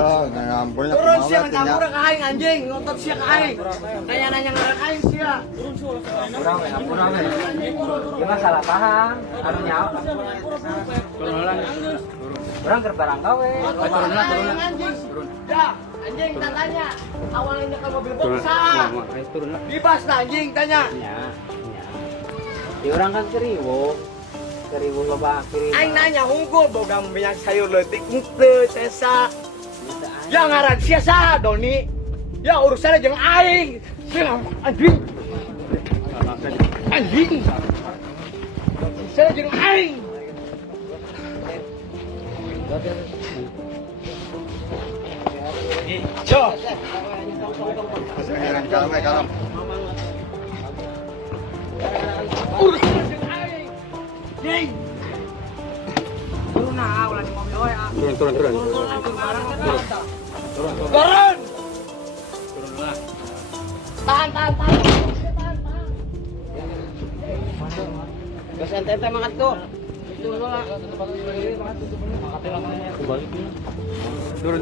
ngampun. Turun siya, nagkamura ka aing anjing, ngotot siya ka aing. Kaya nanya ngaran aing siya. Kurang. Gimana salah paham? Anunya. Kurang gerbarang gawe. Turun anjing. Ya, anjing tanya. Awalnya ke mobil boksa. Bebas na anjing tanya. Ya orang kan keriwo loba kiri. Aing nanya hunggul boga minyak sayur leutik henteu tesa. Ya ngaran sia saha Doni? Ya urusannya jeung aing. Sia anjing. Anjing. Sia jeung aing. Jo. Kalem. Urusannya jeung aing. Ding. Turun nah, ulah di mobil we ah. Turun. Turun. Tahan. Gas ente mangat tuh. Turun.